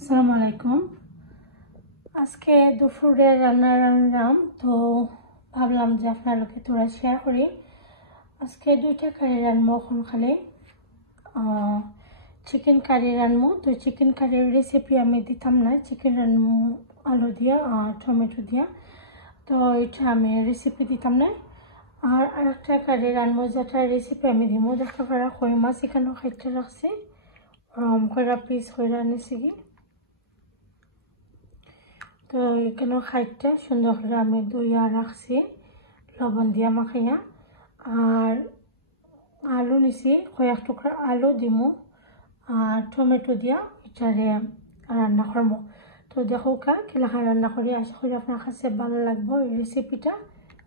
আসসালামু আলাইকুম। আজকে দুপুরে রান্না রান্নাম, তো ভাবলাম যে আপনাদেরকে তোরা শেয়ার করি। আজকে দুইটা কারি রান্না, এখন খালি চিকেন কারি রান্না। তো চিকেন কারির রেসিপি আমি দিতাম না, চিকেন রান্না আলু দিয়া আর টমেটো দিয়া, তো এটা আমি রেসিপি দিতাম না। আর আরেকটা কারি রান্না যেটা রেসিপি আমি দিব, দেখতে পারা কই মাছ এখানেও খাইতে রাখছি, কয়টা পিস করে আনিছি কি। তো এখানেও খাইতে সুন্দর করে আমি দইয়া রাখছি লবণ দিয়া মাখাইয়া। আর আলু নিছি, কয়েক টুকরা আলু দিমু আর টমেটো দিয়া এটারে রান্না করবো। তো দেখো কিলাখা রান্না করি, আশা করি আপনার কাছে ভালো লাগবো। এই রেসিপিটা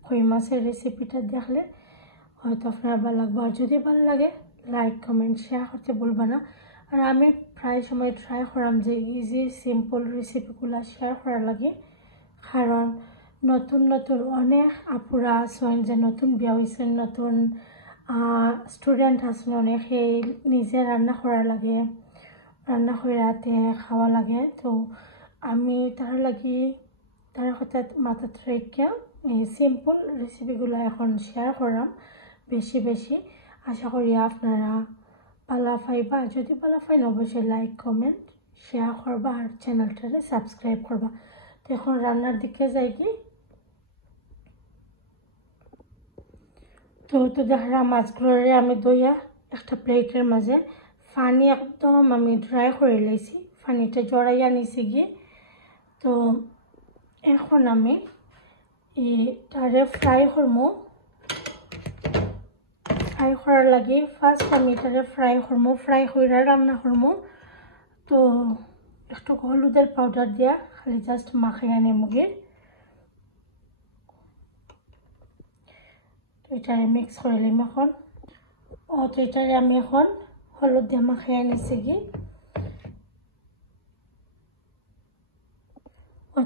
কই মাছের রেসিপিটা দেখলে হয়তো আপনার ভালো লাগবো। আর যদি ভালো লাগে লাইক কমেন্ট শেয়ার করতে বলবা না। আর আমি প্রায় সময় ট্রাই করাম যে ইজি সিম্পল রেসিপিগুলো শেয়ার করা লাগে, কারণ নতুন নতুন অনেক আপুরা আছেন যে নতুন বিয়া হয়েছেন, নতুন স্টুডেন্ট আছেন অনেকে নিজে রান্না করা লাগে, রান্না করে রাতে খাওয়া লাগে। তো আমি তার লাগি তার কথা মাথাত রেখে এই সিম্পল রেসিপিগুলো এখন শেয়ার করাম বেশি বেশি। আশা করি আপনারা ভালো পাইবা। যদি ভালো পাইন অবশ্যই লাইক কমেন্ট শেয়ার করবা আর চ্যানেলটারে সাবস্ক্রাইব করবা। তো এখন রান্নার দিকে যাই কি। তো দেখা মাছগুলোরে আমি দইয়া একটা প্লেটের মাঝে পানি একদম আমি ড্রাই করে লাইছি, পানিটা জড়াইয়া নিছি গিয়ে। তো এখন আমি এটারে ফ্রাই করবো। ফ্রাই করার লাগে ফার্স্ট আমি এটারে ফ্রাই করবো, ফ্রাই করে রান্না করবো। তো একটু হলুদের পাউডার দিয়া খালি জাস্ট মাখাইয়া নেব গিয়ে। তো এটারে মিক্স করে নিম এখন। তো এটারে আমি এখন হলুদ দিয়ে মাখাইয়া নিছি গিয়ে।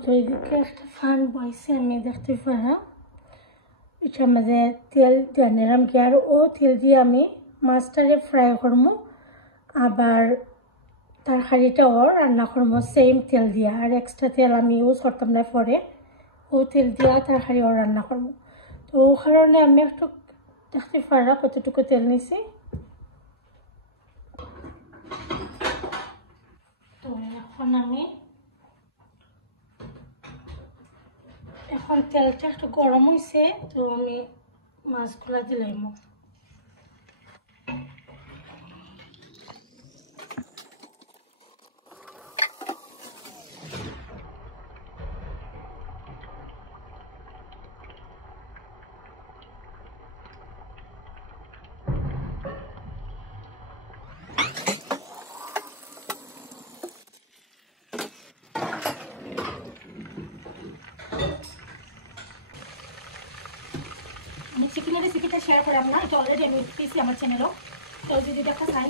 তো এদিকে একটা ফান বইছে আমি দেখতে পারা, এটার মাঝে তেল দিয়ে নিলাম কি। আর ও তেল দিয়ে আমি মাছটারে ফ্রাই করবো, আবার তরকারিটাও রান্না করবো সেম তেল দিয়া। আর এক্সট্রা তেল আমি ইউজ করতাম না, পরে ও তেল দিয়া তরকারিও রান্না করবো। তো ও কারণে আমি একটু দেখতে পারা কতটুকু তেল নিছি। তো এখন তেলটা একটু গরম হয়েছে, তো আমি মাছগুলা দিলাম। আমি চিকেনের রেসিপিটা শেয়ার করলাম না, এটা অলরেডি আমি দিয়েছি আমার চ্যানেলও। তো যদি দেখা চাই,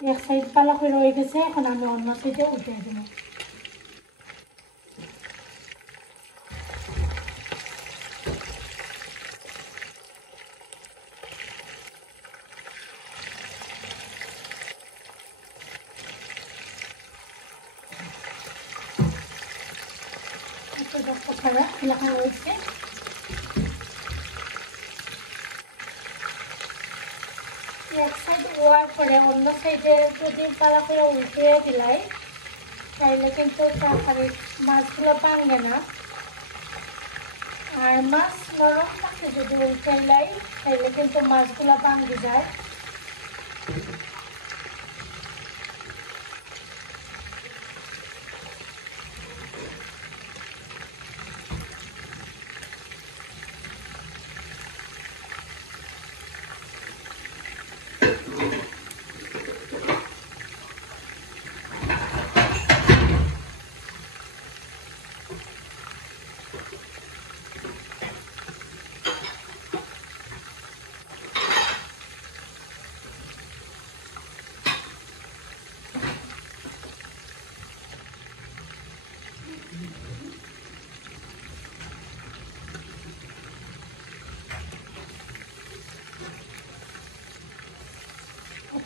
এক সাইড পালা করে রয়ে গেছে, এখন আমি অন্য সাইডে উঠে দেবো। এলাকা রয়েছে এক সাইড ওয়ার করে অন্য সাইডে যদি পালা করে উল্টে দিলাই তাইলে কিন্তু তরকারির মাছগুলো ভাঙে না। আর মাছ নরম থাকতে যদি উল্টাইলাই তাইলে কিন্তু মাছগুলো ভাঙে যায়।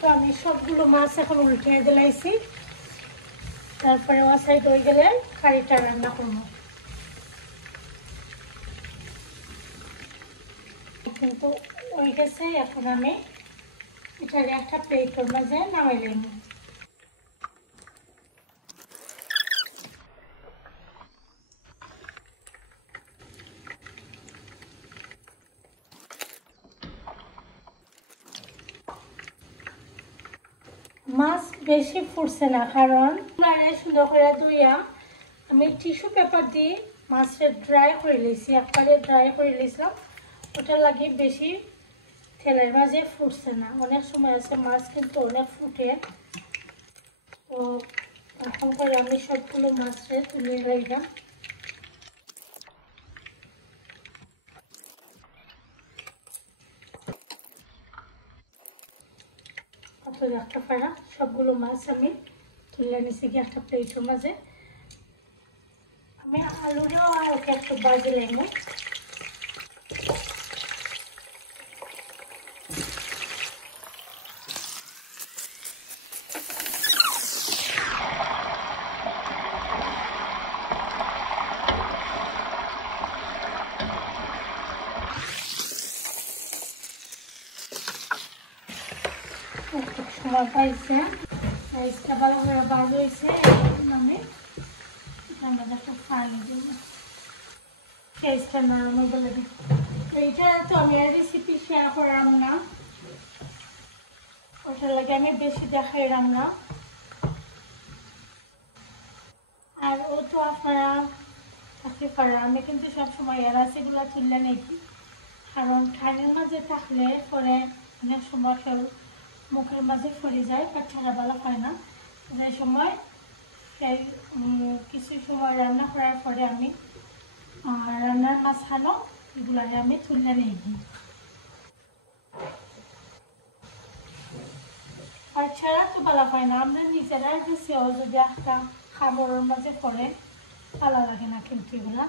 তো আমি সবগুলো মাছ এখন উল্টে দিলাইছি, তারপরে ও সাইড হয়ে গেলে কারিটা রান্না করবো। কিন্তু হয়ে গেছে, এখন আমি এটার একটা প্লেটের মাঝে নামাই নিব। মাছ বেশি ফুটছে না, কারণ সুন্দর করে ধুইয়া আমি টিস্যু পেপার দিয়ে মাছের ড্রাই করে লিয়েছি, একবারে ড্রাই করে লিয়েছিলাম। ওটা লাগে বেশি তেলের মাঝে ফুটছে না। অনেক সময় আছে মাছ কিন্তু অনেক ফুটে। তো এখন করে আমি সবগুলো মাছে তুলে রাখলাম। কত একটা পারা সবগুলো মাছ আমি তুলে নিছি কি একটা প্লেটের মাঝে। আমি আলুটাও ওকে একটু বাজে লাগবো। একটু সময় পাইছে, সাইজটা ভালো করে বাজ হয়েছে। আমি একটা পানি দিব, সাইজটা নরমাল বলে দিই। এইটা তো আমি আর রেসিপি শেয়ার করলাম না, ওটার লাগে আমি বেশি দেখাইলাম না। আর ও তো আপনারা থাকতে পারে, আমি কিন্তু সবসময় এলাচিগুলো তুললে নাকি, কারণ খানের মাঝে থাকলে পরে অনেক সময় সব মুখের মাঝে ফুরে যায়, বাচ্চারা ভালো হয় না। যে সময় কিছু সময় রান্না করার পরে আমি রান্নার মাঝখানো এগুলো আমি তুলে নিই। আর ছাড়া তো ভালো হয় না, আমরা নিজেরাই দিচ্ছেও যদি একটা খাবারের মাঝে পড়ে ভালো লাগে না কিন্তু এগুলা।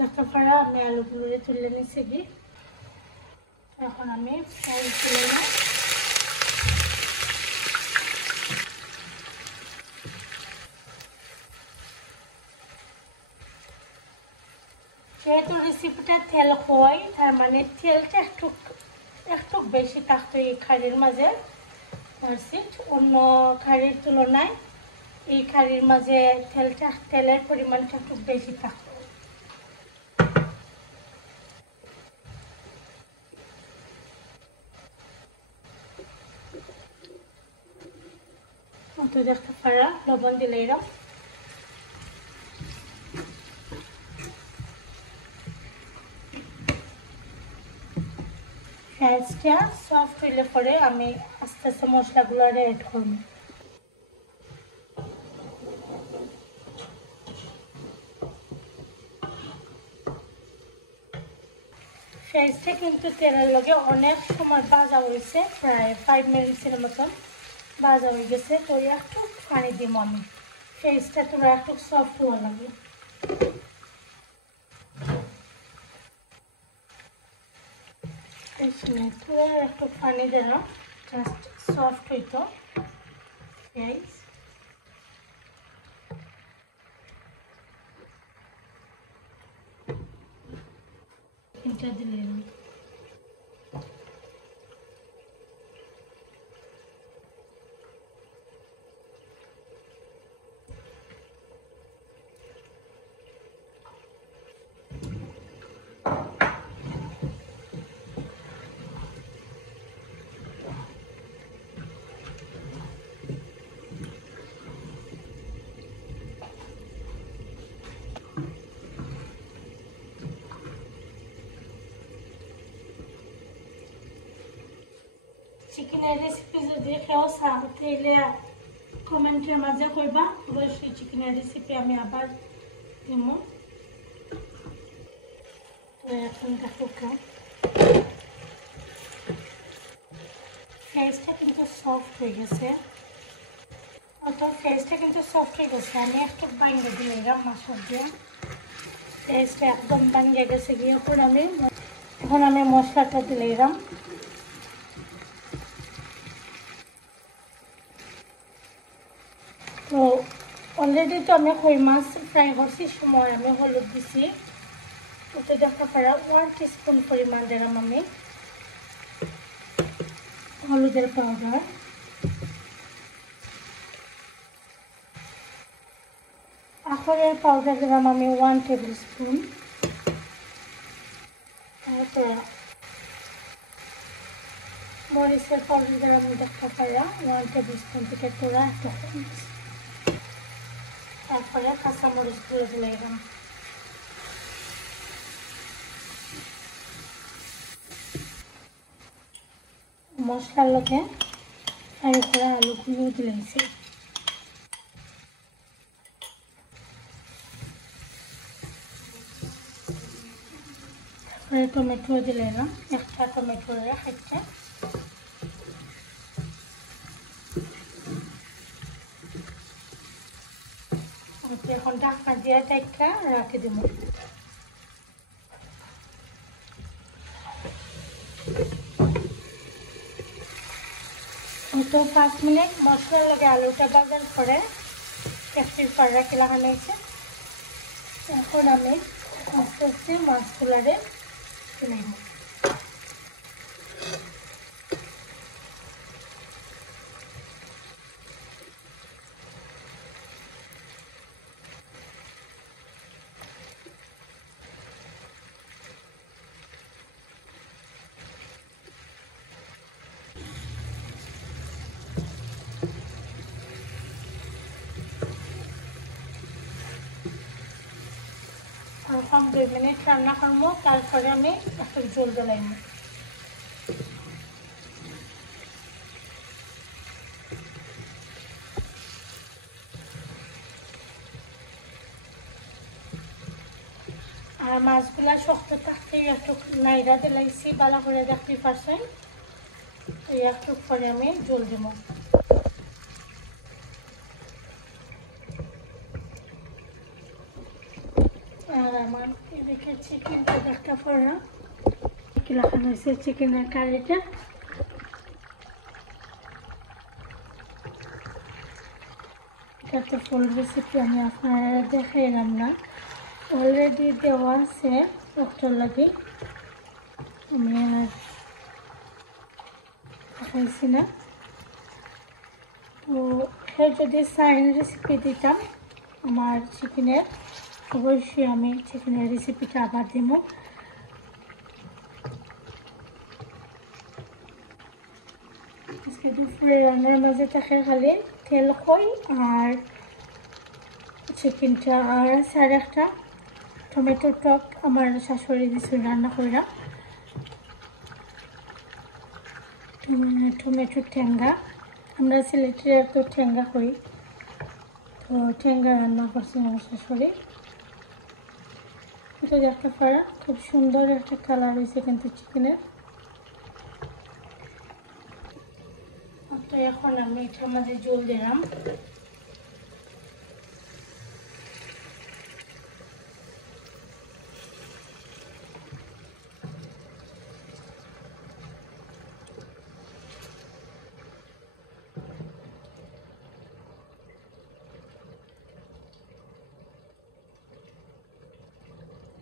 দেখা পারা আমি আলুগুলো তুলে নিচ্ছি কি, এখন আমি ফ্রাই তুলে নিই। যেহেতু রেসিপিটা তেল হয়, তার মানে তেলটা একটু একটু বেশি থাকতো এই খাড়ির মাঝে। অন্য খাড়ির তুলনায় এই খাড়ির মাঝে তেলের পরিমাণটা একটু বেশি থাকতো। তো দেখতে পারা লবণ দিলে এরকম পেঁয়াজটা সফট হইলে পরে আমি আস্তে আস্তে মশলাগুলো অ্যাড করব। পেঁয়াজটা কিন্তু তেলের লগে অনেক সময় ভাজা হয়েছে, প্রায় 5 মিনিটের মতন ভাজা হয়ে গেছে। তো একটু পানি দিব আমি, পেঁয়াজটা তোরা একটু সফট হওয়া লাগবে। তোরা একটু পানি দিলাম, জাস্ট সফট হইতো পেঁয়াজ। এটা দিলাম চিকেনের রেসিপি যদি কেউ চাও তাহলে কমেন্টের মাঝে কইবা, অবশ্যই চিকেনের রেসিপি আমি আবার দিব। এখন দেখো ফেসটা কিন্তু সফট হয়ে গেছে, তো ফেসটা কিন্তু সফট হয়ে গেছে। আমি একটু বাইঙ্গে দিলাম মশলা দিয়ে, ফেসটা একদম বাইঙ্গে গেছে গিয়ে এখন আমি মশলাটা দিলাম। তো অলরেডি তো আমি কই মাছ ফ্রাই করছি, সময় আমি হলুদ দিছি, ওতে দেখা পারা 1 টিস্পুন পরিমাণ দিলাম আমি হলুদের পাউডার। আখরের পাউডার দিলাম আমি 1 টেবিল স্পুন। তারপরে মরিচের পাউডার দিলাম দেখা পারা 1 টেবিল স্পুন থেকে তোরা একটু কম। তারপরে কাঁচা মরিচগুলো দিলাম। মশলার লগে ফ্রাই করা আলুগুলো দিলাইছি। তারপরে টমেটো দিলাম, একটা টমেটো একটা। এখন ঢাকনা দিয়ে একটা রাখে দেব। তো 5 মিনিট মশলার লগে আলুটা ভাজার পরে ক্যাপসির পর রাখি লাগানো হয়েছে। এখন আমি আস্তে আস্তে মাছগুলারে নেব। কম 2 মিনিট রান্না করবো, তারপরে আমি একটু জল দিলাম। আর মাছগুলা শক্ত থাকতে একটু নাইরা দিলাইছি, ভালো করে দেখতে পারছেন। এই একটু পরে আমি জল দেব। আর আমার এদিকে চিকেনটা দেখা পড়া কি রাখানো হয়েছে, চিকেনের কারিটা। এটা তো ফুল রেসিপি আমি আপনারা দেখাইলাম না, অলরেডি দেওয়া আছে ডক্টর লাগে, আমি আর দেখাইছি না। তো যদি চাইন রেসিপি দিতাম আমার চিকেনের, অবশ্যই আমি চিকেনের রেসিপিটা আবার দিব। আজকে দুপুরে রান্নার মাঝে থাকে খালি তেল খই আর চিকেনটা আর স্যার একটা টমেটো টক আমার শাশুড়ি দিয়েছিল রান্না কইরা, টমেটো ঠেঙ্গা, আমরা সিলেটের তো ঠেঙ্গা করি, তো ঠেঙ্গা রান্না করছি আমার শাশুড়ি। এটা দেখতে পারা খুব সুন্দর একটা কালার হয়েছে কিন্তু চিকেনের। তো এখন আমি এটার মাঝে জল দিলাম।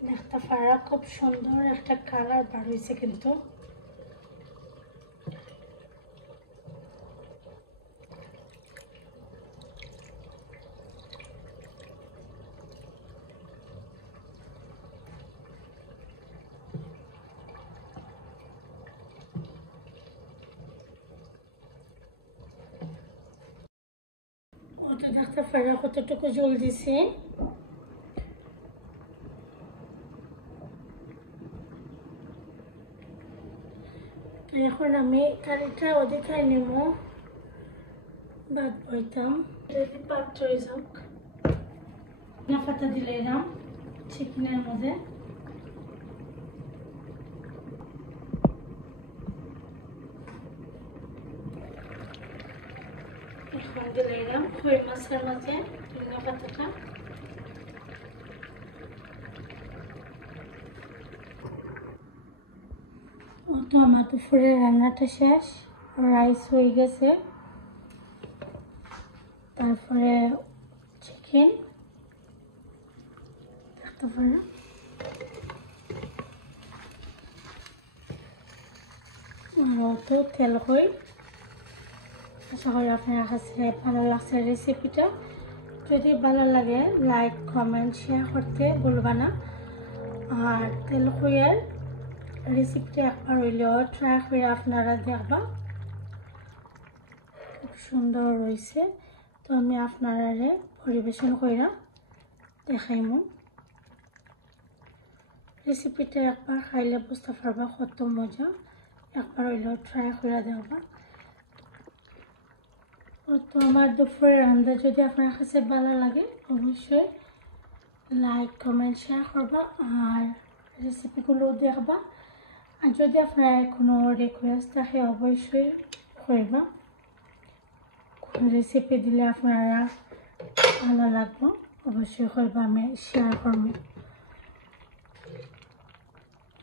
দেখতে পারা খুব সুন্দর একটা কালার বার হয়েছে কিন্তু। ওটা দেখতে পারা কতটুকু জল দিছি। এখন আমি কারিটা ওদিকে নেব, ভাত বইতাম যদি পাত্র যাক না পাতা দিলাম চিকেনের মধ্যে। এখন দিলাম কই মাছের মাঝে ধনিয়া পাতাটা। তো আমার দুপুরের রান্নাটা শেষ, রাইস হয়ে গেছে, তারপরে চিকেন দেখতে পারেন। তো তেল কই, আশা করি আপনার কাছে ভালো লাগছে রেসিপিটা। যদি ভালো লাগে লাইক কমেন্ট শেয়ার করতে ভুলবা না। আর তেল কইয়ের রেসিপিটা একবার হইলেও ট্রাই করে আপনারা দেখবা, খুব সুন্দর রয়েছে। তো আমি আপনারা পরিবেশন কইরা দেখাইমু। রেসিপিটা একবার খাইলে বুঝতে পারবা কত মজা, একবার হইলেও ট্রাই করে দেখবা। তো আমার দুপুরের রান্না যদি আপনার কাছে ভালো লাগে অবশ্যই লাইক কমেন্ট শেয়ার করবা আর রেসিপিগুলো দেখবা। আর যদি আপনার কোনো রিকোয়েস্ট থাকে অবশ্যই করবা, কোন রেসিপি দিলে আপনারা ভালো লাগবে অবশ্যই করবা, আমি শেয়ার করবো।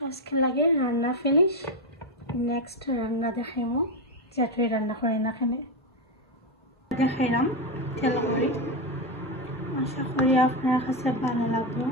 আজকে লাগে রান্না ফিনিশ, নেক্সট রান্না দেখাইমো, যেটাই রান্না করে না কেন দেখাইলাম তেল করি। আশা করি আপনার কাছে ভালো লাগবে।